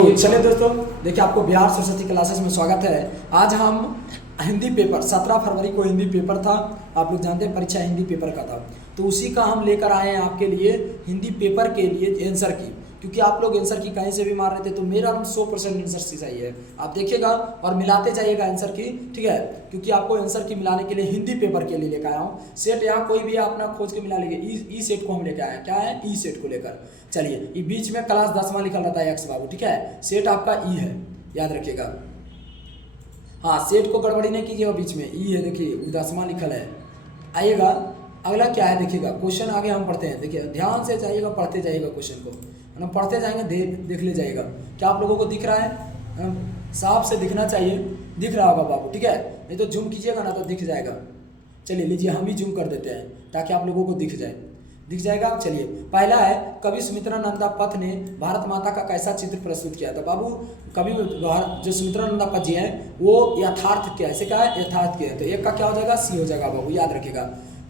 चलिए दोस्तों, देखिए आपको बिहार सरस्वती क्लासेस में स्वागत है। आज हम हिंदी पेपर 17 फरवरी को हिंदी पेपर था, आप लोग जानते हैं परीक्षा हिंदी पेपर का था, तो उसी का हम लेकर आए हैं आपके लिए हिंदी पेपर के लिए आंसर की, क्योंकि आप लोग आंसर की कहीं से भी मार रहे थे, तो मेरा 100% आंसर की सही है। आप देखिएगा और मिलाते जाइएगा आंसर की, ठीक है, क्योंकि आपको आंसर की मिलाने के लिए हिंदी पेपर के लिए लेकर आया हूँ। सेट यहाँ कोई भी अपना खोज के मिला लीजिए। ई सेट को हम लेकर आए हैं, क्या है, ई सेट को लेकर। चलिए, ये बीच में क्लास 10वां लिखा रहता है एक्स बाबू, ठीक है, सेट आपका ई है, याद रखिएगा। हाँ, सेट को गड़बड़ी नहीं कीजिएगा, बीच में ई है, देखिए 10वां लिखल है। आइएगा, अगला क्या है देखिएगा, क्वेश्चन आगे हम पढ़ते हैं। देखिए ध्यान से जाइएगा, पढ़ते जाइएगा क्वेश्चन को, है ना, पढ़ते जाएंगे, देख ले जाइएगा। क्या आप लोगों को दिख रहा है? साफ से दिखना चाहिए, दिख रहा होगा बाबू, ठीक है, नहीं तो जूम कीजिएगा ना तो दिख जाएगा। चलिए लीजिए, हम ही जूम कर देते हैं ताकि आप लोगों को दिख जाएगा। चलिए, पहला है, कवि सुमित्रानंदा पथ ने भारत माता का कैसा चित्र प्रस्तुत किया था? बाबू, कवि जो सुमित्रानंदा पथ जी हैं वो यथार्थ क्या है, क्या है, यथार्थ क्या है, तो एक का क्या हो जाएगा, सी हो जाएगा बाबू, याद रखिएगा।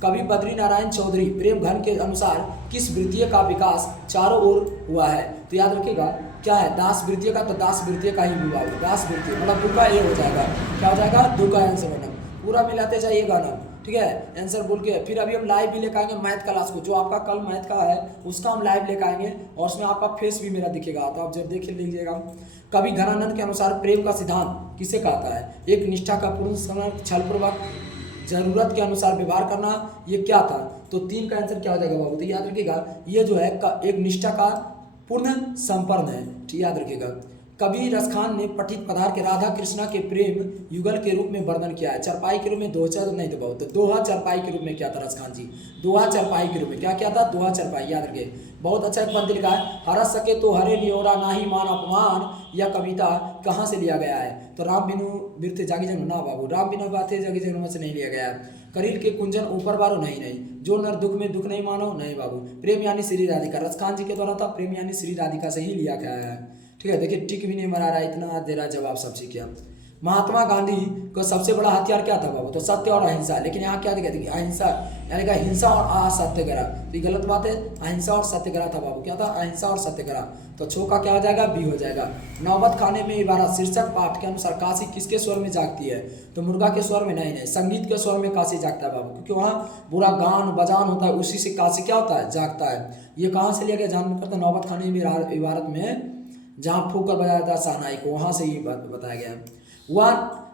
कवि बद्री नारायण चौधरी प्रेम घन के अनुसार किस वृत्तीय का विकास चारों ओर हुआ है? तो याद रखिएगा क्या है, दास वृत्तीय का, तो दास वृत्तीय का ही हुआ, दास वृत्तीय मतलब दो का ए हो जाएगा, क्या हो जाएगा, दो का आंसर होना। पूरा मिलाते जाइएगा ना, ठीक है, आंसर बोल के। फिर अभी हम लाइव भी लेकर आएंगे मैथ क्लास को, जो आपका कल मैथ का है उसका हम लाइव लेकर आएंगे, और उसमें आपका फेस भी मेरा दिखेगा, तो आप जब देख लीजिएगा। कवि घनानंद के अनुसार प्रेम का सिद्धांत किसे कहता है? एक, निष्ठा का पूर्ण समर्पण, छलपूर्वक, जरूरत के अनुसार व्यवहार करना, ये क्या था? तो 3 का आंसर क्या हो जाएगा बाबू? तो याद रखिएगा, ये जो है एक निष्ठा का पूर्ण संपर्क है, ठीक, याद रखिएगा। कवि रसखान ने पठित पदार्थ के राधा कृष्णा के प्रेम युगल के रूप में वर्णन किया है। चरपाई के रूप में, दोहा नहीं तो बहुत, दोहा चरपाई के रूप में क्या था रसखान जी? दोहा चरपाई के रूप में क्या था, दोहा चरपाई, याद रखिए। बहुत अच्छा एक पंक्ति लिखा है, हरस सके तो हरे नियोरा नाही मान अपमान, यह कविता कहाँ से लिया गया है? तो राम बिनु बिरते जागी जन्म, ना बाबू, राम बिनु बाते जागी जन्म से नहीं लिया गया है। करील के कुंजन ऊपर बारो, नहीं, जो नर दुख में दुख नहीं मानो, नहीं बाबू। प्रेम यानी श्री राधिका, रसखान जी के द्वारा था, प्रेम यानी श्री राधिका से ही लिया गया है, ठीक है। देखिए टिक भी नहीं बना रहा है, इतना दे रहा जवाब सब चीज क्या। महात्मा गांधी का सबसे बड़ा हथियार क्या था बाबू? तो सत्य और अहिंसा, लेकिन यहाँ क्या कहते हैं, अहिंसा, यानी कि हिंसा और असत्याग्रह, तो ये गलत बात है। अहिंसा और सत्याग्रह था बाबू, क्या था, अहिंसा और सत्याग्रह, तो छो का क्या हो जाएगा, बी हो जाएगा। नौबत खाने में इबारत शीर्षक पाठ के अनुसार काशी किसके स्वर में जागती है? तो मुर्गा के स्वर में, नहीं, संगीत के स्वर में काशी जागता है बाबू, क्योंकि वहाँ पूरा गान बजान होता है, उसी से काशी क्या होता है, जागता है। ये कहाँ से लिया गया जान करता, नौबत खाने में इबारत में, जहाँ फूक कर बजाया था शहनाई को, वहां से ही बताया गया। वह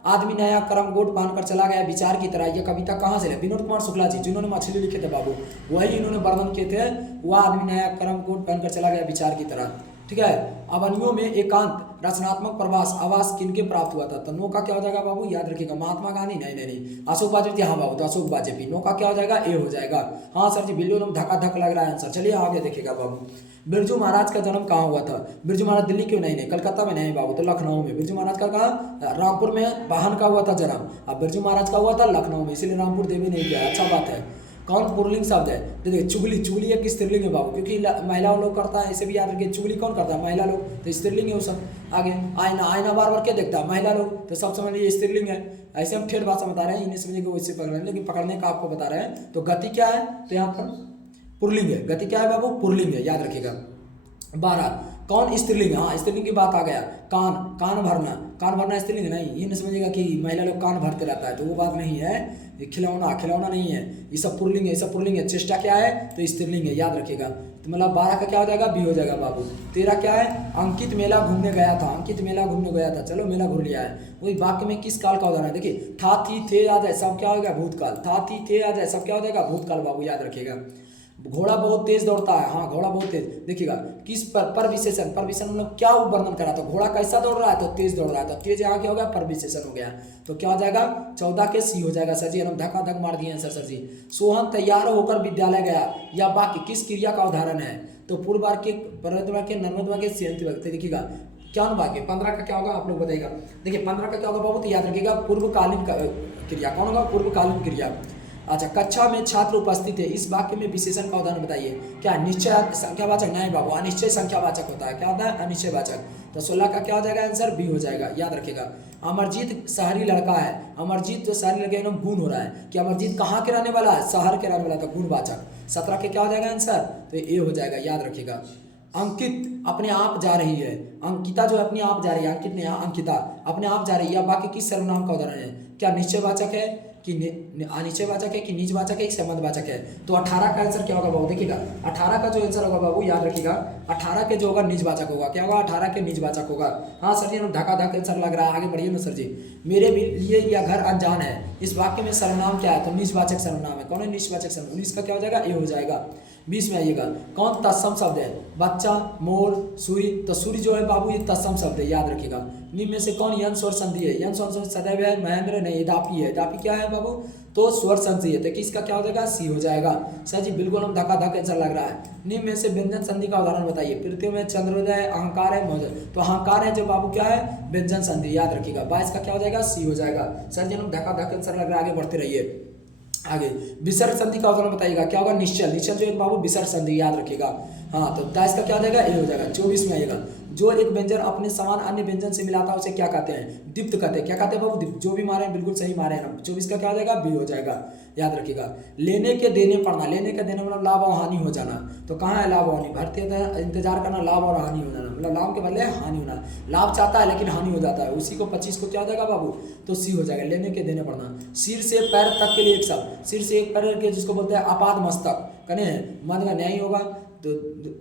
आदमी नया करम गोट पहनकर चला गया विचार की तरह, यह कविता कहाँ से है? विनोद कुमार शुक्ला जी, जिन्होंने मछली लिखे थे बाबू, वही इन्होंने वर्णन किए थे। वह आदमी नया करम गोट पहनकर चला गया विचार की तरह, ठीक है। अवनियों में एकांत रचनात्मक प्रवास आवास किनके प्राप्त हुआ था? तो नो का क्या हो जाएगा बाबू, याद रखिएगा, महात्मा गांधी, नहीं, अशोक वाजपेयी, हाँ बाबू, तो अशोक वाजपेयी। नो का क्या हो जाएगा, ए हो जाएगा। हाँ सर जी, बिल्कुल धक्का धक लग रहा है आंसर। चलिए आगे देखिएगा बाबू, बिरजू महाराज का जन्म कहाँ हुआ था? बिरजू महाराज दिल्ली क्यों, नहीं, कलकत्ता में, नहीं बाबू, तो लखनऊ में। बिरजू महाराज का कहा, रामपुर में वाहन का हुआ था जन्म, अब बिरजू महाराज का हुआ था लखनऊ में, इसीलिए रामपुर देवी नहीं किया, अच्छा बात है। कौन पुल्लिंग शब्द है? देखिए चुगली एक स्त्रीलिंग है बाबू, क्योंकि महिला लोग करता है, ऐसे भी याद रखिए, चुगली कौन करता है, महिला लोग, तो स्त्रीलिंग है वो सब। आगे आईना बार बार क्या देखता है, महिला लोग, तो सब समझ लीजिए स्त्रीलिंग है। ऐसे हम ठेठ भाषा बता रहे हैं, इन्हें समझिए वैसे पकड़ रहे हैं, लेकिन पकड़ने का आपको बता रहे हैं। तो गति क्या है, तो यहाँ पर पुल्लिंग है, गति क्या है बाबू, पुल्लिंग है, याद रखिएगा। 12, कौन स्त्रीलिंग? हाँ, स्त्रीलिंग की बात आ गया। कान भरना स्त्रीलिंग नहीं, ये नहीं समझेगा कि महिला लोग कान भरते रहता है, तो वो बात नहीं है। खिलौना नहीं है, ये सब पुल्लिंग है, चेष्टा क्या है, तो स्त्रीलिंग है, याद रखिएगा। तो मतलब 12 का क्या हो जाएगा, बी हो जाएगा बाबू। 13 क्या है, अंकित मेला घूमने गया था, चलो मेला घूम लिया है। वही वाक्य में किस काल का उदाहरण है? देखिए था थी थे आ जाए सब क्या हो जाएगा, भूतकाल, था थी थे आ जाए सब क्या हो जाएगा, भूतकाल बाबू, याद रखिएगा। घोड़ा बहुत तेज दौड़ता है, हाँ घोड़ा बहुत तेज, देखिएगा किस पर विशेषण मतलब क्या वर्णन करा था, घोड़ा कैसा दौड़ रहा है, तो तेज दौड़ रहा है, तो तेज यहाँ क्या हो गया, पर विशेषण हो गया, तो क्या हो जाएगा, 14 के सी हो जाएगा सर जी, हम धक्का धक मार दिए आंसर सर जी। सोहन तैयार होकर विद्यालय गया, या वाक्य किस क्रिया का उदाहरण है? तो पूर्व वाक्य, पर्वत वाक्य, नर्मद वाक्य, संयुक्त वाक्य, देखिएगा क्या वाक्य। 15 का क्या होगा, आप लोग बताइएगा। देखिए 15 का क्या होगा बाबू, तो याद रखिएगा पूर्वकालीन क्रिया, कौन होगा, पूर्वकालीन क्रिया। अच्छा, कक्षा में छात्र उपस्थित है, इस वाक्य में विशेषण का उदाहरण बताइए। क्या निश्चय संख्यावाचक? नहीं बाबू, अनिश्चय संख्यावाचक होता है, क्या होता है, अनिश्चयवाचक। तो 16 का क्या हो जाएगा आंसर, बी हो जाएगा, याद रखिएगा। अमरजीत शहरी लड़का है, अमरजीत तो शहरी लड़का एकदम गुण हो रहा है कि अमरजीत कहाँ के रहने वाला है, शहर के रहने वाला था, गुणवाचक। 17 के क्या हो जाएगा आंसर, तो ए हो जाएगा, याद रखिएगा। अंकित अपने आप जा रही है, अंकिता जो है अपने आप जा रही है, अंकित ने अंकिता अपने आप जा रही है, या वाक्य किस सर्वनाम का उदाहरण है? क्या निश्चयवाचक है कि अनिश्चयवाचक है कि निजवाचक है कि संबंधवाचक है? तो 18 का आंसर क्या होगा बाबू? देखिएगा 18 का जो आंसर होगा बाबू याद रखिएगा, 18 के जो होगा निजवाचक होगा। क्या होगा? 18 के निजवाचक होगा। हाँ सर जी, धक्का आंसर लग रहा है, आगे बढ़िए ना सर जी। मेरे लिए यह घर अनजान है, इस वाक्य में सर्वनाम क्या है? तो निजवाचक सर्वनाम है। कौन है निजवाचक सर्वनाम? 19 का क्या हो जाएगा? ए हो जाएगा। 20 में आइएगा, कौन तत्सम शब्द है? बच्चा, मोर, सूर्य। तो सूर्य जो है बाबू ये तत्सम शब्द है, याद रखिएगा। निम्न में से कौन यन स्वर संधि है? यन स्वर संधि सदैव है, महेंद्र नहीं, दापी है। दापी क्या है बाबू? तो स्वर संधि है। तो किसका क्या हो जाएगा? सी हो जाएगा। सर जी बिल्कुल हम धक्का आंसर लग रहा है। निम्न में से व्यंजन संधि का उदाहरण बताइए। पृथ्वी में चंद्रोदय, अहंकार है, मौजूद। तो अहंकार है जो बाबू क्या है? व्यंजन संधि, याद रखिएगा। 22 का क्या हो जाएगा? सी हो जाएगा। सर जी हम धक्का आंसर लग रहा है, आगे बढ़ते रहिए। आगे विसर्ग संधि का उदाहरण बताइएगा। क्या होगा? निश्चल। निश्चल जो एक बाबू विसर्ग संधि, याद रखिएगा। हाँ तो 22 का क्या हो जाएगा? ए हो जाएगा। 24 में आएगा, जो एक व्यंजन अपने समान अन्य व्यंजन से मिलाता है उसे क्या कहते हैं? दीप्त कहते हैं। क्या कहते हैं बाबू? दीप्त। जो भी मारे हैं बिल्कुल सही मारे हैं। 24 का क्या हो जाएगा? बी हो जाएगा, याद रखिएगा। लेने के देने पड़ना, लेने के देने मतलब लाभ और हानि हो जाना। तो कहाँ है लाभ और हानि? भर्ती इंतजार करना, लाभ और हानि हो जाना, मतलब लाभ के बदले हानि होना। लाभ चाहता है लेकिन हानि हो जाता है, उसी को 25 को क्या हो जाएगा बाबू? तो सी हो जाएगा, लेने के देने पड़ना। सिर से पैर तक के लिए एक शब्द, सिर से एक पैर के जिसको बोलते हैं अपाद मस्तक, कने मद का न्याय होगा, तो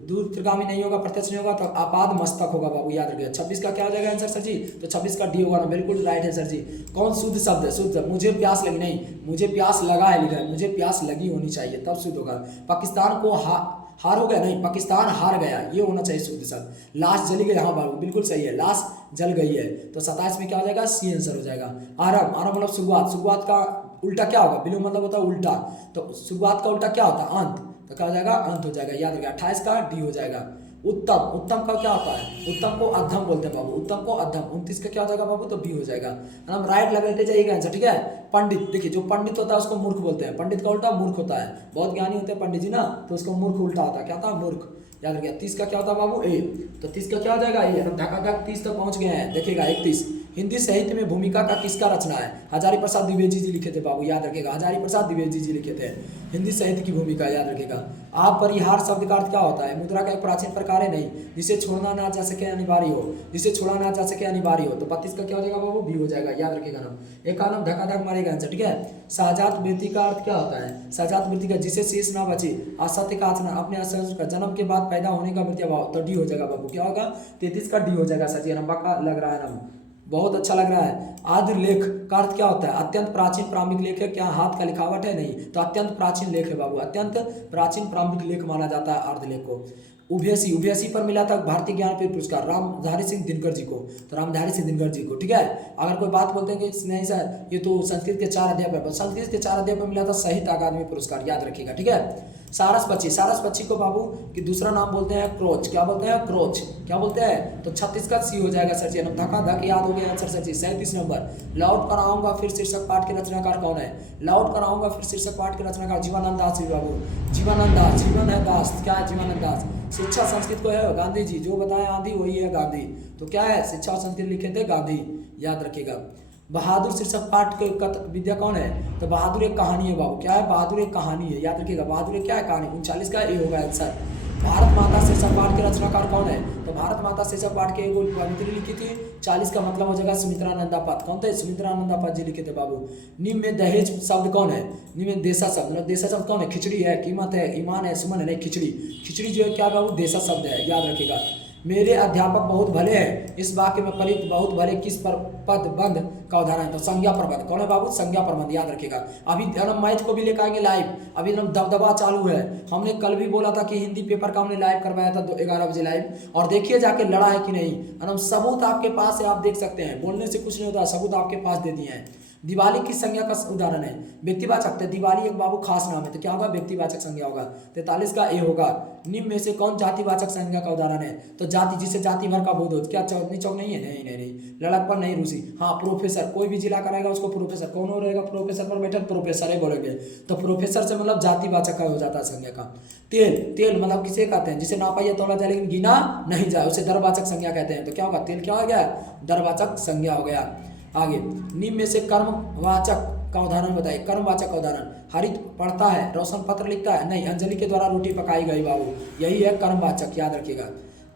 दूरगामी नहीं होगा, प्रत्यक्ष नहीं होगा, तो अपाद मस्तक होगा बाबू, याद रखिएगा। 26 का क्या हो जाएगा आंसर सर जी? तो 26 का डी होगा ना, बिल्कुल राइट है सर जी। कौन शुद्ध शब्द है? शुद्ध। मुझे प्यास लगी नहीं, मुझे प्यास लगा है लिखा है, मुझे प्यास लगी होनी चाहिए तब शुद्ध होगा। पाकिस्तान को हार हो गया नहीं, पाकिस्तान हार गया, ये होना चाहिए शुद्ध शब्द। लाश जली गई, हाँ बाबू बिल्कुल सही है, लाश जल गई है। तो 27 में क्या हो जाएगा? सी आंसर हो जाएगा। आरंभ, आरंभ मतलब शुरुआत, शुरुआत का उल्टा क्या होगा? विलोम मतलब होता है उल्टा, तो शुरुआत का उल्टा क्या होता है? अंत। तो क्या हो जाएगा? अंत हो जाएगा, याद रखिएगा। 28 का डी हो जाएगा। उत्तम, उत्तम का क्या होता है? उत्तम को अधम बोलते हैं बाबू, उत्तम को अधम। 29 का क्या हो जाएगा बाबू? तो बी हो जाएगा। हम राइट लगाते जाइएगा आंसर, ठीक है। पंडित, देखिए जो पंडित होता है उसको मूर्ख बोलते हैं, पंडित का उल्टा मूर्ख होता है। बहुत ज्ञानी होते हैं पंडित जी ना, तो उसको मूर्ख उल्टा होता है, क्या होता है? मूर्ख, याद रखिएगा। 30 का क्या होता है बाबू? ए। तो 30 का क्या हो जाएगा? ए। हम धक्का 30 तक पहुंच गए हैं, देखिएगा। 31, हिंदी साहित्य में भूमिका का किसका रचना है? हजारी प्रसाद द्विवेदी जी लिखे थे बाबू, याद रखिएगा। हजारी प्रसाद द्विवेदी जी लिखे थे हिंदी साहित्य की भूमिका, याद रखिएगा। आप परिहार शब्द का अर्थ क्या होता है? मुद्रा का एक प्राचीन प्रकार है, नहीं, जिसे छोड़ना ना जा सके अनिवार्य हो, जिसे छोड़ा ना जा सके अनिवार्य हो। तो 32 का क्या हो जाएगा बाबू? बी हो जाएगा, याद रखिएगा ना। एक आलम धक्का मारेगा आंसर, ठीक है। शाहजात वृत्ति का अर्थ क्या होता है? शाहजात वृत्ति का जिसे शेष ना बचे, असत्य का आचरण, अपने असंस्कृत का, जन्म के बाद पैदा होने का वृत्ति अभाव। तो डी हो जाएगा बाबू, क्या होगा? 33 का डी हो जाएगा सर जी। नंबर का लग रहा है ना, बहुत अच्छा लग रहा है। आदि लेख का अर्थ क्या होता है? अत्यंत प्राचीन प्रारंभिक लेख है, क्या हाथ का लिखावट है? नहीं, तो अत्यंत प्राचीन लेख है बाबू, अत्यंत प्राचीन प्रारंभिक लेख माना जाता है अर्ध लेख को। उभयसी, उभयसी पर मिला था भारतीय ज्ञानपीठ पुरस्कार रामधारी सिंह दिनकर जी को, तो रामधारी सिंह दिनकर जी को, ठीक है। अगर कोई बात बोलते हैं कि नहीं सर ये तो संस्कृत के 4 अध्याय पर, संस्कृत के 4 अध्याय पर मिला था साहित्य अकादमी पुरस्कार, याद रखिएगा, ठीक है। सारस पक्षी, सारस पक्षी को बाबू की दूसरा नाम बोलते हैं क्रोच, क्या बोलते हैं? क्रोच, क्या बोलते हैं? तो 36 का सी हो जाएगा सर जी। धक्का धक याद हो गया आंसर सर जी। 37 नंबर, लौट कर आऊंगा फिर शीर्षक पाठ के रचनाकार कौन है? लौट कर आऊंगा फिर शीर्षक पाठ के रचनाकार जीवानंद दास जी बाबू, जीवानंद दास, जीवन है दास, क्या है? जीवानंद दास। शिक्षा संस्कृत को है गांधी जी, जो बताया आंधी वही है गांधी, तो क्या है? शिक्षा और संस्कृत लिखे थे गांधी, याद रखिएगा। बहादुर शीर्षक पाठ के विद्या कौन है? तो बहादुर एक कहानी है बाबू, क्या है? बहादुर एक कहानी है, याद रखिएगा। बहादुर क्या है? कहानी। 39 का ए होगा आंसर। भारत माता शीर्षक पाठ के रचनाकार कौन है? तो भारत माता शीर्षक पाठ के एक कवित्री लिखी थी। 40 का मतलब हो जाएगा सुमित्रानंदा पथ, कौन थे? सुमित्रानंदा पथ जी लिखे थे बाबू। निम्न में दहेज शब्द कौन है? निम्न में देशा शब्द, मतलब देशा शब्द कौन है? खिचड़ी है, कीमत है, ईमान है, सुमन है, नहीं खिचड़ी। खिचड़ी जो है क्या बाबू? देशा शब्द है, याद रखिएगा। मेरे अध्यापक बहुत भले हैं, इस वाक्य में प्रयुक्त बहुत भले किस पर पद बंध का उदाहरण है? तो संज्ञा प्रबंध, कौन है बाबू? संज्ञा प्रबंध, याद रखिएगा। अभी हम मैथ को भी लेकर आएंगे लाइव, अभी हम दबदबा चालू है। हमने कल भी बोला था कि हिंदी पेपर का हमने लाइव करवाया था 11 बजे लाइव, और देखिए जाके लड़ा है कि नहीं। हम सबूत आपके पास है, आप देख सकते हैं, बोलने से कुछ नहीं होता, सबूत आपके पास दे दिए हैं। दिवाली किस संज्ञा का उदाहरण है? व्यक्तिवाचक, दिवाली एक बाबू खास नाम है, तो क्या होगा? व्यक्तिवाचक संज्ञा होगा। 43 का ए होगा। निम्न में से कौन जातिवाचक संज्ञा का उदाहरण है? तो जाति, जिसे जाति भर का बोध हो, क्या चांदनी चौक नहीं है? नहीं नहीं नहीं, लड़क पर नहीं रूसी। हाँ प्रोफेसर, कोई भी जिला कराएगा उसको प्रोफेसर, कौन हो रहेगा? प्रोफेसर पर बैठे प्रोफेसर ही बोलेंगे, तो प्रोफेसर से मतलब जातिवाचक का हो जाता है संज्ञा का। तेल, तेल मतलब किसे कहते हैं? जिसे नापा या तोला जाए लेकिन गिना नहीं जाए, उसे दरवाचक संज्ञा कहते हैं। तो क्या होगा? तेल क्या हो गया? दरवाचक संज्ञा हो गया। आगे, निम्न में से कर्मवाचक का उदाहरण बताइए, कर्मवाचक का उदाहरण। हरित पढ़ता है, रोशन पत्र लिखता है, नहीं, अंजलि के द्वारा रोटी पकाई गई बाबू, यही है कर्मवाचक, याद रखिएगा।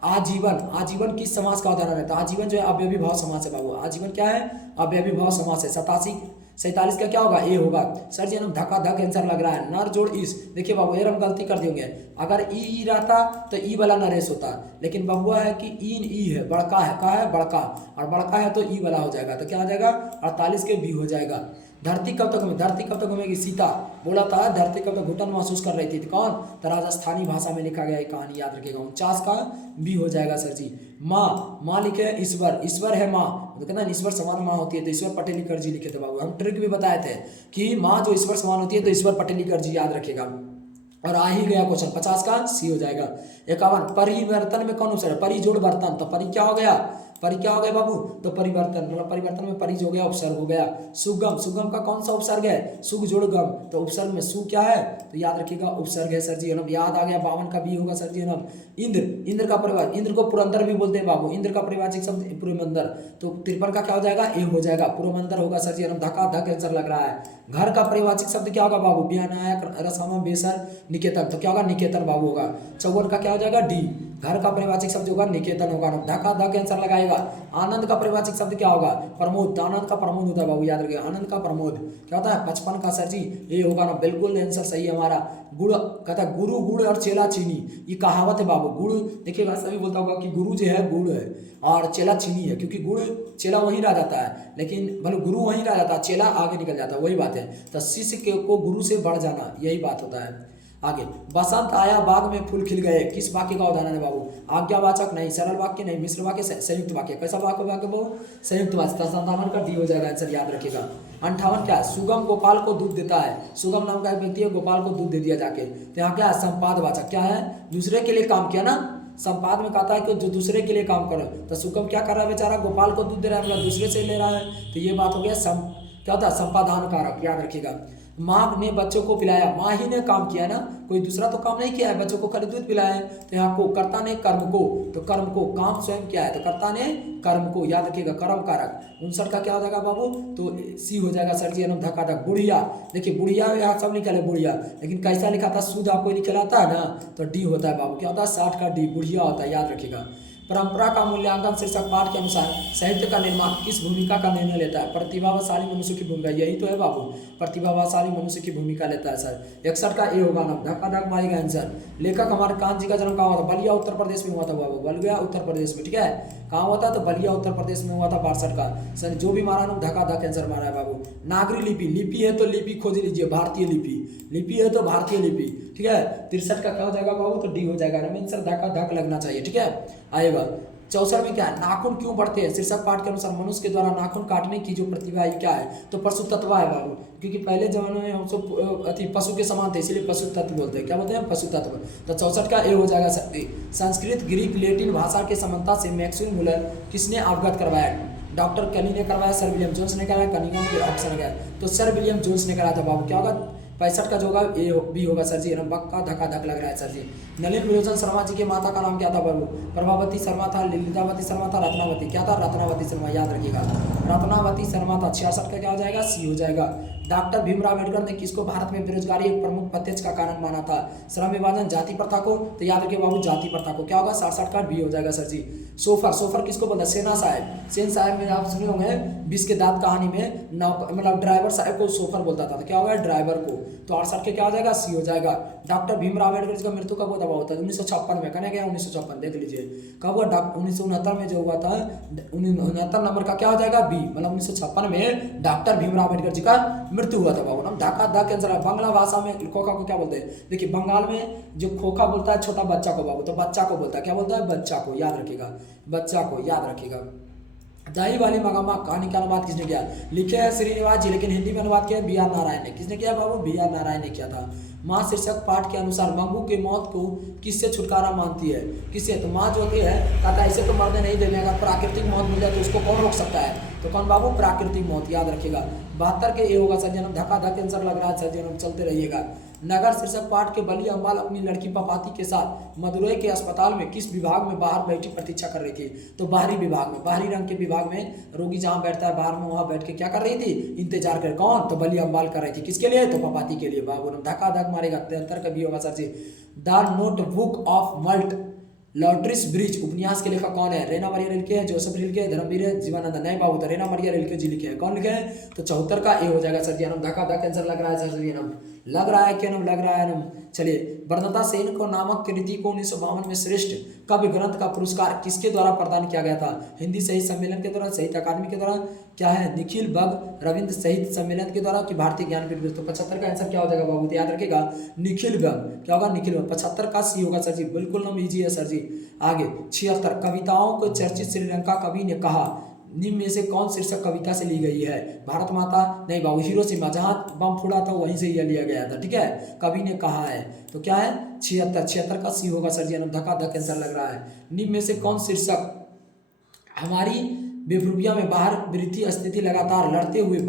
आजीवन, आजीवन किस समास का उदाहरण है? तो आजीवन जो है अव्ययी भाव समास है बाबू, आजीवन क्या है? अव्ययी भाव समास है। 87 का क्या होगा? ए होगा। सर जी हम धक्का धक आंसर लग रहा है, नर जोड़ इस, देखिए बाबू यार हम गलती कर देंगे, अगर ई रहता तो ई वाला नरेश होता, लेकिन बबुआ है कि ई है, बड़का है, का है बड़का, और बड़का है तो ई वाला हो जाएगा, तो क्या हो जाएगा? 48 के बी हो जाएगा। धरती कब तक धरती कब तक घूमेगी? सीता बोला था धरती कब तक घुटन महसूस कर रही थी, तो कौन? तो राजस्थानी भाषा में लिखा गया ये कहानी, याद रखिएगा। 49 का बी हो जाएगा सर जी। माँ लिखे है ईश्वर, ईश्वर है माँ, तो कहना ईश्वर समान माँ होती है, तो ईश्वर पटेलीकर जी लिखे थे बाबू। हम ट्रिक भी बताए थे कि माँ जो ईश्वर समान होती है तो ईश्वर पटेलीकर जी, याद रखिएगा। और आ ही गया क्वेश्चन, 50 का सी हो जाएगा। 51 परिवर्तन में कौन उपसर्ग? परि जोड़ वर्तन, तो परि क्या हो गया? परि क्या हो गया बाबू? तो परिवर्तन, मतलब परिवर्तन में परि हो गया, उपसर्ग हो गया। सुगम, सुगम का कौन सा उपसर्ग है? सुग जोड़ गम, तो उपसर्ग में सु क्या है? तो याद रखिएगा उपसर्ग है सर जी, है ना, याद आ गया। 52 का बी होगा सर जी, है ना। इंद्र, इंद्र का परिवार, इंद्र को पुरंदर भी बोलते हैं बाबू, इंद्र का परिवारवाचक शब्द पुरमंदर, तो 53 का क्या हो जाएगा? ए हो जाएगा, पुरमंदर होगा सर जी, है ना। धक्का धक आंसर लग रहा है। घर का परिवारवाचक शब्द क्या होगा बाबू? विनायक, रसामा, बेसर, निकेतन, तो क्या होगा? निकेतन बाबू होगा। 54 का क्या हो जाएगा? डी। घर का परिवारवाचक शब्द होगा निकेतन होगा, धक्का धक आंसर लगाएगा। आनंद का परिवारवाचक शब्द क्या होगा? प्रमोद, तो आनंद का प्रमोद होता है बाबू, याद रखिएगा, आनंद का प्रमोद क्या होता है? 55 का सर जी ये होगा ना, बिल्कुल आंसर सही है हमारा। गुड़ कहता है गुरु गुड़ और चेला चीनी, ये कहावत है बाबू। गुड़ देखिएगा सभी बोलता होगा कि गुरु जो है गुड़ है और चेला चीनी है, क्योंकि गुड़ चेला वहीं रह जाता है, लेकिन भले गुरु वहीं रह जाता है, चेला आगे निकल जाता है, वही बात है। तो शिष्य को गुरु से बढ़ जाना, यही बात होता है। आगे, बसंत आया बाग में फूल खिल गए, किस वाक्य का उदाहरण है बाबू? आज्ञावाचक नहीं, सरल वाक्य नहीं, मिश्र वाक्य, संयुक्त वाक्य। कैसा वाक्य बाबू? संयुक्त वाक्य। 57 का डी हो जाएगा आंसर, याद रखिएगा। 58 क्या है? सुगम गोपाल को दूध देता है, सुगम नाम का एक व्यक्ति है, गोपाल को दूध दे दिया जाके, तो यहाँ क्या है? संपादवाचक, क्या है? दूसरे के लिए काम किया ना, संपाद में कहता है कि जो दूसरे के लिए काम करे, तो सुगम क्या कर रहा है बेचारा? गोपाल को दूध दे रहा है, मतलब दूसरे से ले रहा है, तो ये बात हो गया क्या होता है? संपादन कारक, याद रखिएगा। माँ ने बच्चों को पिलाया, माँ ही ने काम किया ना, कोई दूसरा तो काम नहीं किया है, बच्चों को खाली दूध पिलाया है, तो यहाँ को कर्ता ने कर्म को, तो कर्म को, काम स्वयं किया है, तो कर्ता ने कर्म को, याद रखिएगा, कर्म कारक। 59 का क्या हो जाएगा बाबू? तो सी हो जाएगा सर जी, धक्का धक। बुढ़िया, देखिए बुढ़िया यहाँ सब लिखा है बुढ़िया, लेकिन कैसा लिखा था? शुद्ध आपको लिखा है ना, तो डी होता है बाबू, क्या होता है? 60 का डी, बुढ़िया होता है, याद रखिएगा। परंपरा का मूल्यांकन शीर्षक पाठ के अनुसार साहित्य का निर्माण किस भूमिका का निर्णय लेता है? प्रतिभाशाली मनुष्य की भूमिका, यही तो है बाबू, प्रतिभाशाली मनुष्य की भूमिका लेता है सर। 61 का ए होगा ना, धक्का धक मारेगा आंसर। लेखक हमारे कांत जी का जन्म कहाँ हुआ था? बलिया उत्तर प्रदेश में हुआ था बाबू, बलिया उत्तर प्रदेश में, ठीक है। कहाँ हुआ था? तो बलिया उत्तर प्रदेश में हुआ था। 62 का सर जो भी मारा ना, धक्का धक आंसर मारा है बाबू। नागरी लिपि, लिपि है तो लिपि खोज लीजिए, भारतीय लिपि, लिपि है तो भारतीय लिपि, ठीक है। 63 का क्या हो जाएगा बाबू? तो डी हो जाएगा, आंसर धक्का धक लगना चाहिए, ठीक है, आएगा। 64 में क्या है? नाखून क्यों बढ़ते हैं? शीर्षक पाठ के अनुसार मनुष्य के द्वारा नाखून काटने की जो प्रतिभा है क्या है? तो पशु तत्व है बाबू, क्योंकि पहले जमाने में हम सब पशु के समान थे, इसलिए पशु तत्व बोलते हैं। क्या बोलते हैं? पशु तत्व। तो 64 का ए हो जाएगा। संस्कृत, ग्रीक, लैटिन भाषा के समानता से मैक्सवेल मुलर किसने अवगत करवाया? डॉक्टर कनी ने करवाया, सर विलियम जोन्स ने कराया, कनिंघम के ऑप्शन गया, तो सर विलियम जोन्स ने कराया था बाबू। क्या होगा? 65 का जो होगा ए बी होगा सर जी, बक्का धक्का धक लग रहा है सर जी। नलिन विलोचन शर्मा जी के माता का नाम क्या था बाबू? प्रभावती शर्मा था, ललितावती शर्मा था, रत्नावती, क्या था? रत्नावती शर्मा, याद रखिएगा, रत्नावती शर्मा था। 66 का क्या हो जाएगा? सी हो जाएगा। डॉक्टर भीमराव अम्बेडकर ने किसको भारत में बेरोजगारी एक प्रमुख प्रत्यक्ष का कारण माना था? श्रम विभाजन, जाति प्रथा को, तो याद रखिए बाबू जाति प्रथा को। क्या होगा? 67 का बी हो जाएगा सर जी। सोफर, सोफर किसको बोलता है? सेना साहब, सेन साहब में आप सुने होंगे 20 के दांत कहानी में, मतलब ड्राइवर साहब को सोफर बोलता था, तो क्या होगा? ड्राइवर को। तो 68 के क्या हो जाएगा? सी हो जाएगा। डॉक्टर भीमराव अम्बेडकर का मृत्यु कब होता है? 1956 में, कहने गया 1956, देख लीजिए कब हुआ? 1969 में जो हुआ था, 69 नंबर का क्या हो जाएगा? बी, मतलब 1956 में डॉक्टर भीमराव अम्बेडकर जी का मृत्यु हुआ था बाबू। हम ढाका धा कैंसर है। बांग्ला भाषा में खोखा को क्या बोलते हैं? देखिए बंगाल में जो खोखा बोलता है छोटा बच्चा को बाबू, तो बच्चा को बोलता है, क्या बोलता है? बच्चा को, याद रखिएगा, बच्चा को, याद रखिएगा। दही वाली मगामा कहानी का अनुवाद किसने किया? लिखे है श्रीनिवास जी, लेकिन हिंदी में अनुवाद किया बी आर नारायण ने। किसने किया बाबू? बी आर नारायण ने किया था। माँ शीर्षक पाठ के अनुसार मंगू की मौत को किससे छुटकारा मानती है? किससे? तो माँ जो होती है कहता है ऐसे तो मरने नहीं देने, अगर प्राकृतिक मौत मिल जाए तो उसको कौन रोक सकता है? तो कौन बाबू? प्राकृतिक मौत, याद रखिएगा। 72 के ए होगा सर जन्म, धक्का धक आंसर लग रहा है सर जन्म, चलते रहिएगा। नगर शीर्षक पाठ के बली अम्बाल अपनी लड़की पपाती के साथ मदुरई के अस्पताल में किस विभाग में बाहर बैठी प्रतीक्षा कर रही थी? तो बाहरी विभाग में, बाहरी रंग के विभाग में रोगी जहाँ बैठता है बाहर में, वहाँ बैठ के क्या कर रही थी? इंतजार कर। कौन? तो बली अम्बाल कर रही थी। किसके लिए? तो पपाती के लिए। बाबू ने धक्का धक मारेगा। 73 का भी होगा sir ji. The notebook of Malte Laurids Brigge उपन्यास के लेखक कौन है? रेना मरिया रिल्के है, जोसेफ रिल्के है, धर्मवीर है, जीवानंद? नहीं बाबू, तो रेना मरिया रिल्के जी लिखे हैं। कौन लिखे हैं? तो 74 का ए हो जाएगा सर जी। नम धक्का धक आंसर लग रहा है सर जी। नम लग रहा है क्या? नम लग रहा है नम। चलिए, वर्णता सेन को नामक कृति को 1952 में श्रेष्ठ काव्य ग्रंथ का पुरस्कार किसके द्वारा प्रदान किया गया था? हिंदी साहित्य सम्मेलन के द्वारा, साहित्य अकादमी के द्वारा, क्या है, निखिल बग रविंद्र साहित्य सम्मेलन के द्वारा, कि भारतीय ज्ञानपीठ? तो 75 का आंसर क्या हो जाएगा बाबू? याद रखेगा, निखिल बग। क्या होगा? निखिल बग। 75 का सी होगा सर जी। बिल्कुल नम इजी है सर जी। आगे 76 कविताओं को चर्चित श्रीलंका कवि ने कहा निम्न में से कौन शीर्षक कविता से ली गई है? भारत माता? नहीं बाबू, हिरोशिमा, जहां बम फूटा था वहीं से यह लिया गया था। ठीक है, कवि ने कहा है। तो क्या है? 76 का सी होगा सर जी। धक्का धक आंसर लग रहा है। निम्न में से कौन शीर्षक हमारी बेफरूबिया में बाहर वृद्धि स्थिति लगातार लड़ते हुए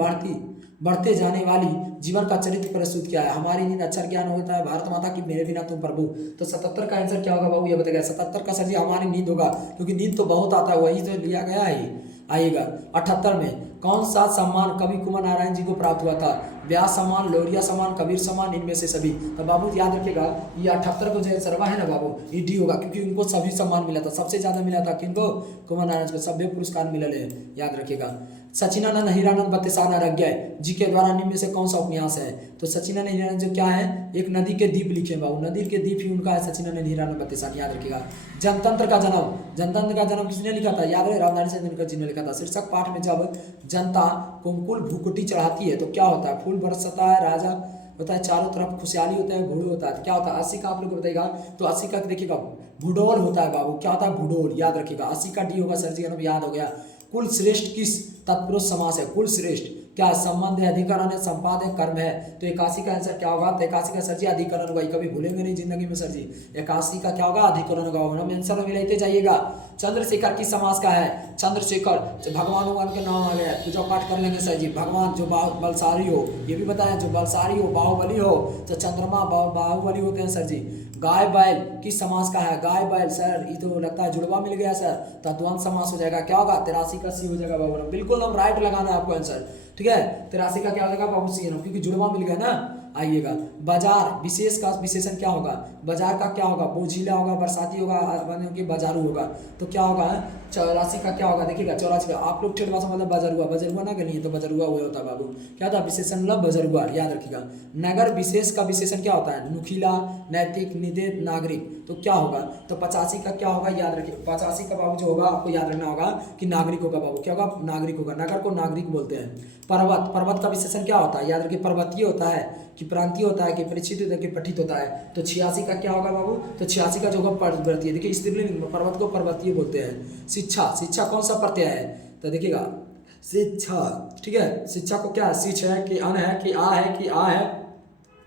बढ़ते जाने वाली जीवन का चरित्र प्रस्तुत किया है? हमारी नींद, अक्षर ज्ञान होता है, भारत माता की, मेरे बिना तुम प्रभु। तो 77 का आंसर क्या होगा बाबू? ये बताएगा। 77 का सर जी हमारी नींद होगा, क्योंकि नींद तो बहुत आता है, वही तो लिया गया है। आइएगा 78 में कौन सा सम्मान कवि कुमार नारायण जी को प्राप्त हुआ था? व्यास सम्मान, लोरिया सम्मान, कबीर सम्मान, इनमें से सभी। तो बाबू याद रखिएगा, ये 78 को जो आंसर है ना बाबू, ये डी होगा, क्योंकि उनको सभी सम्मान मिला था। सबसे ज्यादा मिला था किनको? कुमार नारायण को। सभ्य पुरस्कार मिले है, याद रखिएगा। सचिनानंद हीरानंद बत्तीसाना रज्ञ जी के द्वारा निम्न में से कौन सा उपन्यास है? तो सचिनानंद हीरानंद जो क्या है, एक नदी के द्वीप लिखे बाबू, नदी के द्वीप ही उनका है, सचिनानंद हीरानंद बत्तीसाना, याद रखिएगा। जनतंत्र का जन्म, जनतंत्र का जन्म किसने लिखा था? याद है, रामधारी सिंह जी ने लिखा था। शीर्षक पाठ में जब जनता कुमकुल भूकुटी चढ़ाती है तो क्या होता है? फूल बरसता है, राजा होता है, चारों तरफ खुशहाली होता है, घोड़े होता है। तो क्या होता है? 80 का आप लोग बताइएगा। तो 80 का देखिएगा भूडोल होता है बाबू। क्या होता है? भूडोल, याद रखिएगा। 80 का डी होगा सर जी। याद हो गया। कुल श्रेष्ठ किस तत्पुरुष समास है? कुल श्रेष्ठ क्या संबंध है? अधिकरण है, संपाद है, कर्म है? तो 81 का आंसर क्या होगा? तो 81 का सर जी अधिकरण होगा। कभी भूलेंगे नहीं जिंदगी में सर जी। 81 का क्या होगा? अधिकरण होगा। हम आंसर में लेते जाइएगा। चंद्रशेखर किस समास का है? चंद्रशेखर भगवान के नाम आ गया, पूजा पाठ कर लेंगे सर जी। भगवान जो बलशाली हो, ये भी बताया, जो बलशाली हो, बाहुबली हो, तो चंद्रमा बाहुबली होते हैं सर जी। गाय बैल किस समास का है? गाय बैल सर, ये तो लगता है जुड़वा मिल गया सर, तो द्वंद समास हो जाएगा। क्या होगा? 83 का सी हो जाएगा बाबू। बिल्कुल हम राइट लगाना है आपको आंसर। ठीक है, 83 का क्या हो जाएगा बाबू? सी, क्योंकि जुड़वा मिल गया ना। आइएगा, बाजार विशेष का विशेषण क्या होगा? बाजार का क्या होगा? बोझिला होगा, बरसाती होगा, बाजारू होगा। तो क्या होगा? 84 का क्या होगा? देखिएगा 84 का आप लोग ठेठ भाषा मतलब बजरुआ, बजरुआ ना करिए, तो बजरुआ हुआ होता है बाबू। क्या था? विशेषण मतलब बजरुआ, याद रखिएगा। नगर विशेष का विशेषण क्या होता है? नुखीला, नैतिक, निदेत, नागरिक। तो क्या होगा? तो 85 का क्या होगा? याद रखिए। 85 का बाबू जो होगा आपको याद रखना होगा कि नागरिक होगा बाबू। क्या होगा? नागरिक होगा। नगर को नागरिक बोलते हैं। पर्वत, पर्वत का विशेषण क्या होता है? याद रखिए, पर्वतीय होता है कि प्रांतीय होता है कि परिचित होता है कि पठित होता है। तो 86 का क्या होगा बाबू? तो 86 का जो होगा पर्वतीय। देखिए स्त्रीलिंग पर्वत को पर्वतीय बोलते हैं। शिक्षा, शिक्षा कौन सा प्रत्यय है? तो देखिएगा शिक्षा, ठीक है, शिक्षा को क्या है? शिक्ष है कि अन है कि आ है कि आ है,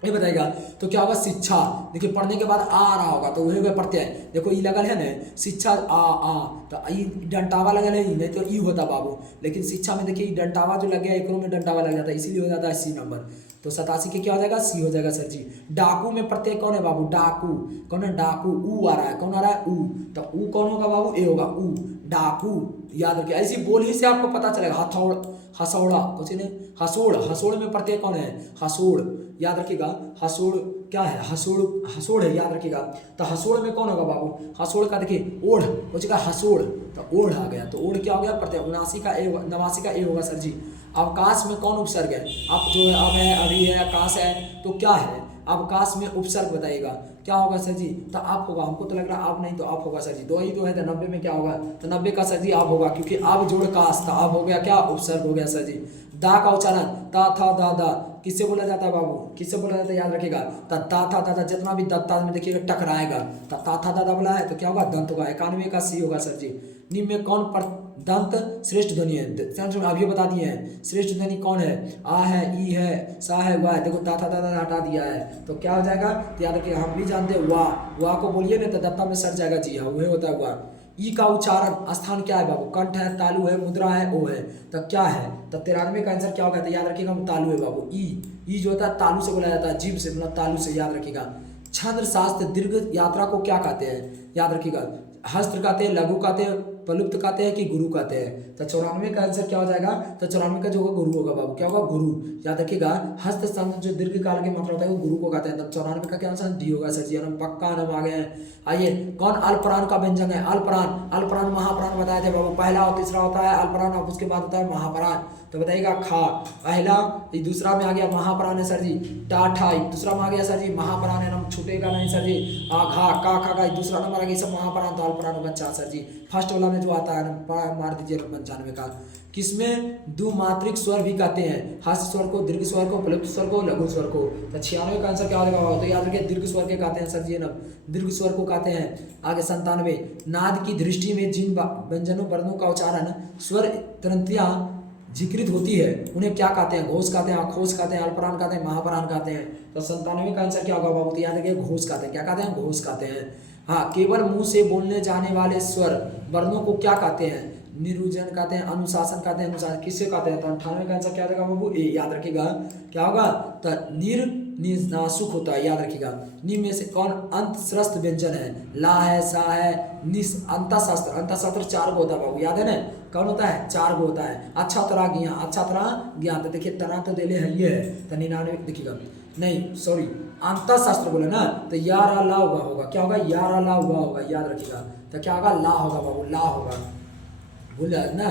ये बताएगा। तो क्या होगा? शिक्षा। देखिए पढ़ने के बाद आ रहा होगा तो वही होगा प्रत्यय। देखो ई लगल है ना, शिक्षा आ तो ई डंटावा लगल है, नहीं तो ई होता बाबू। लेकिन शिक्षा में देखिए डंटावा जो लग गया, एक में डंटावा लग जाता है, इसीलिए हो जाता है सी नंबर। तो 87 के क्या हो जाएगा? सी हो जाएगा सर जी। डाकू में प्रत्यय कौन है बाबू? डाकू कौन है? डाकू ऊ आ रहा है। कौन आ रहा है? ऊ। तो ऊ कौन होगा बाबू? ए होगा। ऊ डाकू, याद रखिए। ऐसी बोल ही से आपको पता चलेगा। हथौड़, हसौड़ा, कुछ नहीं, हसोड़, हसोड़ में प्रत्यय कौन है? हसोड़, याद रखिएगा। हसोड़ क्या है? हसोड़, हसोड़ है, याद रखिएगा। तो हसोड़ में कौन होगा बाबू? हसोड़ का देखिए ओढ़ हो जाएगा, हसोड़, तो ओढ़ आ गया। तो ओढ़ क्या हो गया? प्रत्यय। 79 का ए, 89 का ए होगा सर जी। अवकाश में कौन उपसर्ग है? अब जो है, अब है, अभी है, आकाश है, तो क्या है? अवकाश में उपसर्ग बताइएगा। क्या होगा सर जी? तो आप होगा। हमको तो लग रहा है आप नहीं, तो आप होगा सर जी। दो ही तो है, तो 90 में क्या होगा? तो 90 का सर जी आप होगा, क्योंकि आप जोड़ काश था, आप हो गया क्या? उपसर्ग हो गया सर जी। दा का उच्चारण ता था दा दा किससे बोला जाता है बाबू? किससे बोला जाता है? याद रखिएगा। ता था दादा, जितना भी दत्ता में देखिएगा टकराएगा, ता था दादा बोला है तो क्या होगा? दंत होगा। 91 का सी होगा सर जी। निम्न में कौन पर दंत श्रेष्ठ ध्वनि है? अभी बता दिए हैं। श्रेष्ठ ध्वनि कौन है? आ है, ई है, सा है, वाह है। देखो ता था दादा हटा दिया है, तो क्या हो जाएगा? तो याद रखिए, हम भी जानते हैं वाह, वाह को बोलिए ना तो दत्ता में सट जाएगा। जी हाँ, वही होता है वाह। ई का उच्चारण स्थान क्या है बाबू? कंठ है, तालु है, मुद्रा है, ओ है, तो क्या है? तो 93 का आंसर क्या होगा? तो याद रखिएगा तालु है बाबू। ई जो होता है तालु से बोला जाता है, जीभ से, मतलब तालु से, याद रखिएगा। छंद शास्त्र दीर्घ यात्रा को क्या कहते हैं? याद रखिएगा, हस्त्र कहते हैं, लघु कहते हैं, प्लुप्त कहते हैं कि गुरु कहते हैं? तो 94 का आंसर क्या हो जाएगा? तो 94 का जो होगा गुरु होगा बाबू। क्या होगा? गुरु। याद रखिएगा, हस्त संध जो दीर्घ काल की मात्रा होता है वो गुरु को कहते हैं। तो 94 का क्या आंसर डी होगा सर जी। हम पक्का हम आ गए हैं। आइए, कौन अल्पप्राण का व्यंजक है? अल्पप्राण, अल्पप्राण महाप्राण बताए थे बाबू। पहला और तीसरा होता है अल्पप्राण, और उसके बाद होता है महाप्राण। तो बताइएगा खा पहला, दूसरा में आ गया महाप्राण है सर जी टाठा, दूसरा में आ गया सर जी महाप्राण है, नाम छूटेगा नहीं सर जी। घा का खा का दूसरा नंबर आ गया, सब महाप्राण, तो अल्पप्राण बच्चा सर जी। फर्स्ट वाला में जो आता है मार दीजिए 95 का। किसमें द्विमात्रिक स्वर भी कहते हैं? हस्त स्वर को, दीर्घ स्वर को, प्लुप्त स्वर को, लघु स्वर को। तो 96 का आंसर क्या हो जाएगा? तो याद रखिए दीर्घ स्वर के कहते हैं सर जी, ना दीर्घ स्वर को कहते हैं। आगे 97, नाद की दृष्टि में जिन व्यंजनों वर्णों का उच्चारण स्वर तंत्रियां जिक्रित होती है उन्हें क्या कहते हैं? घोष कहते हैं, आखोष कहते हैं, अल्पप्राण कहते हैं, महाप्राण कहते हैं? तो 97 का आंसर क्या होगा बाबू? तो याद रखिए घोष कहते हैं। क्या कहते हैं? घोष कहते हैं। हाँ, केवल मुंह से बोलने जाने वाले स्वर वर्णों को क्या कहते हैं? निरूजन कहते हैं, अनुशासन कहते हैं, अनुशासन किससे कहते हैं? तो 98 का आंसर क्या रहेगा बाबू? ए। याद रखिएगा क्या होगा? तो नासुक होता है, याद रखिएगा। नि में से कौन अंत श्रस्त व्यंजन है? ला है, सा है, निस, अंतःशास्त्र, अंतःशास्त्र 4 गो होता है बाबू, याद है ना? कौन होता है? 4 गो होता है। अच्छा तरह ज्ञा, अच्छा तरह ज्ञान। तो देखिए तना तो देले है, ये है तो 99 देखिएगा, नहीं सॉरी अंतःशास्त्र बोले ना, तो यारा ला हुआ होगा। क्या होगा? यारा ला हुआ होगा, याद रखिएगा। तो क्या होगा? ला होगा बाबू, ला होगा, भूल जाए ना।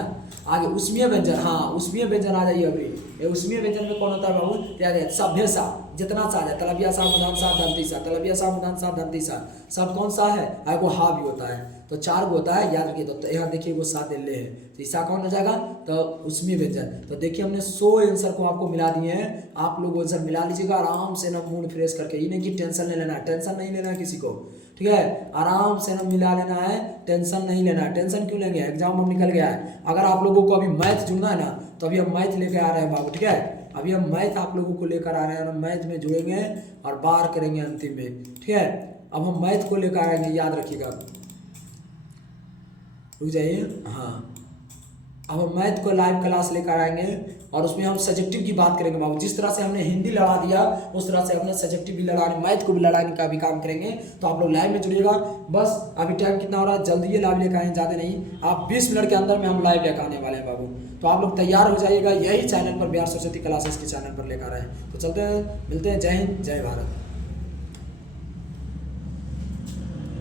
आगे उष्मीय व्यंजन, हाँ उष्मीय व्यंजन आ जाइए अभी। ये उष्मीय व्यंजन में कौन होता है बाबू? याद है सभ्य सा, जितना सा है, तलबिया सा, मुदान सा, दंती सा, तलबिया सा, मुदान सा, दंती सा, सब कौन सा है? वो हा भी होता है। तो 4 गो होता है, याद रखिए। तो यहाँ देखिए वो 7 ले है, तो ईसा कौन हो जाएगा? तो उष्मीय व्यंजन। तो देखिए हमने 100 आंसर को आपको मिला दिए हैं। आप लोग आंसर मिला लीजिएगा आराम से ना, मूड फ्रेश करके। ये नहीं कि टेंशन नहीं लेना है, टेंशन नहीं लेना है किसी को, ठीक है? आराम से ना मिला लेना है, टेंशन नहीं लेना है। टेंशन क्यों लेंगे? एग्जाम अब निकल गया है। अगर आप लोगों को अभी मैथ जुड़ना है ना, तो अभी हम मैथ लेके आ रहे हैं बाबू, ठीक है? अभी हम मैथ आप लोगों को लेकर आ रहे हैं, हम मैथ में जुड़ेंगे और बार करेंगे अंतिम में, ठीक है? अब हम मैथ को लेकर आएंगे, याद रखिएगा। रुक जाइए, हाँ अब हम मैथ को लाइव क्लास लेकर आएंगे और उसमें हम सब्जेक्टिव की बात करेंगे बाबू। जिस तरह से हमने हिंदी लड़ा दिया उस तरह से हमने सब्जेक्टिव भी लड़ाने, मैथ को भी लड़ाने का भी काम करेंगे। तो आप लोग लाइव में जुड़िएगा। बस अभी टाइम कितना हो रहा है? जल्दी ये लाइव लेकर आए, ज़्यादा नहीं, आप 20 मिनट के अंदर में हम लाइव लेकर आने वाले हैं बाबू। तो आप लोग तैयार हो जाइएगा, यही चैनल पर बिहार सरस्वती क्लासेस के चैनल पर लेकर आए हैं। तो चलते हैं, मिलते हैं। जय हिंद, जय भारत।